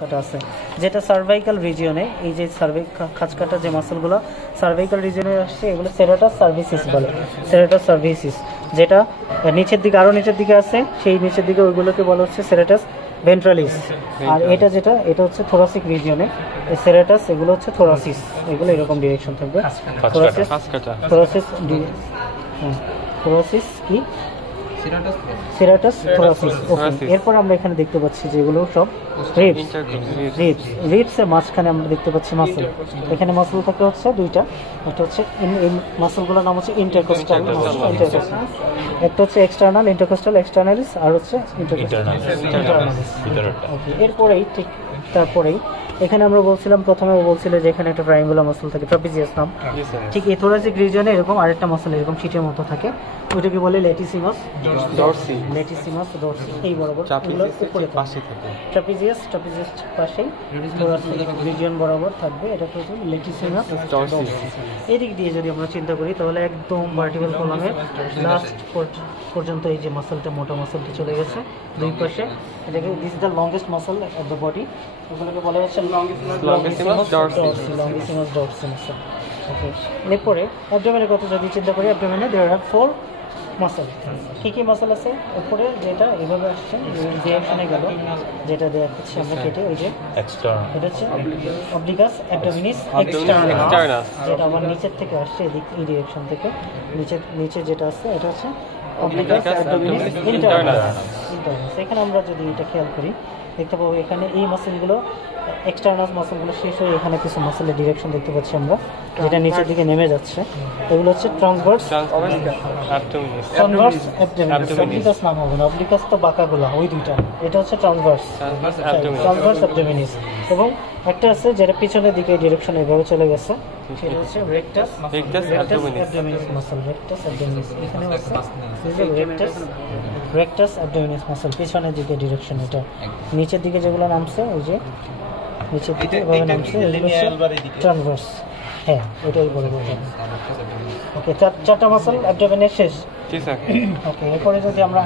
কাটা আছে যেটা সার্ভাইকাল রিজিয়নে, এই যে খাঁজ কাটা যে মাসলগুলো সার্ভাইকাল রিজিয়নে আসছে এগুলো সেরাটাস সার্ভিসিস বলে। সেরাটাস সার্ভিসিস যেটা নিচের দিকে আরও নিচের দিকে আছে, সেই নিচের দিকে ওইগুলোকে বলা হচ্ছে সেরাটাস ভেন্ট্রালিস। আর এটা হচ্ছে থোরাসিক রিজিয়নে, এই সেরাটাস এগুলো হচ্ছে থোরাসিস, এগুলো এরকম ডিরেকশন থাকবে। থোরাসিস কি সেরাটাস থোরাসিস। ওকে, এরপর আমরা এখানে দেখতে পাচ্ছি যে এগুলো সব রিবসের মাঝখানে আমরা দেখতে পাচ্ছি মাসল। এখানে মাসল থাকে হচ্ছে দুইটা, একটা হচ্ছে এই মাসলগুলোর নাম হচ্ছে ইন্টারকোস্টাল, একটা হচ্ছে এক্সটার্নাল ইন্টারকোস্টাল এক্সটার্নালিস, আর হচ্ছে ইন্টারনালিস। ওকে, এরপরেই ঠিক তারপরেই এখানে আমরা বলছিলাম, প্রথমে বলছিল যে এখানে একটা ট্রায়াঙ্গুলার মাসল থাকে, ট্রাপিজিয়াস নাম। ঠিক এই থোরাসিক রিজিয়নে এরকম আরেকটা মাসল এরকম শীটের মতো থাকে, ওইটাকে বলে লেটিসিমাস ডরসি। লেটিসিমাস ডরসি এই বরাবর উপরে পাশে থাকে, ট্রাপিজিয়াস পাশেই থোরাসিক রিজিয়ন বরাবর থাকবে, এটা হচ্ছে লেটিসিমাস ডরসি। এই দিক দিয়ে যদি আমরা চিন্তা করি তাহলে একদম ভার্টিক্যাল কলামের লাস্ট পর্যন্ত এই যে মাসলটা, মোটা মাসলটা চলে গেছে দুই পাশে। এটাকে this is the longest muscle of the body, এগুলোকে বলা হচ্ছে লঙ্গিসিমাস ডরসি মাসল। ওকে, এরপরে অ্যাবডোমেনের কথা যদি চিন্তা করি, অ্যাবডোমেনে দেয়ার আর 4 মাসল। কী কী মাসল আছে? উপরে যেটা এভাবে আসছে ডিরেকশনে গেল, যেটা দেওয়া হচ্ছে আমরা কেটে, ওই যে এটা হচ্ছে অবলিগাস অ্যাবডোমিনিস এক্সটার্নাস, যেটা আমার নিচের থেকে আসছে এদিক, এই ডিরেকশন থেকে নিচে যেটা আছে এটা হচ্ছে অবলিগাস অ্যাবডোমিনিস ইন্টারনাস। এখানে আমরা যদি এটা খেয়াল করি দেখতে পাবো এখানে এই মাসলগুলো এক্সটার্নাল মাসলগুলো শেষ হয়ে এখানে কিছু মাসলের ডিরেকশন দেখতে পাচ্ছি আমরা, যেটা নিচের দিকে নেমে যাচ্ছে। এগুলো হচ্ছে ট্রান্সভার্স অবলিগাস নাম হবে না, অবলিগাস তো বাঁকাগুলো ওই দুইটা, এটা হচ্ছে ট্রান্সভার্স অ্যাবডোমিনিস। এবং একটা আছে যেটা পিছনের দিকে ডিরেকশন এভাবে চলে গেছে, সেটা হচ্ছে rectus abdominis muscle. Rectus abdominis এখানে আছে রেকটাস অ্যাবডোমিনিস মাসল, পিছনের দিকে ডিরেকশন। এটা নিচের দিকে যেগুলো নামছে, ওই যে নিচের দিকে এভাবে নামছে, এগুলো হচ্ছে ট্রান্সভার্স। হ্যাঁ, এটাই বলবো। ওকে, চারটা মাসল অ্যাবডোমেনের শেষ। ওকে, এরপরে যদি আমরা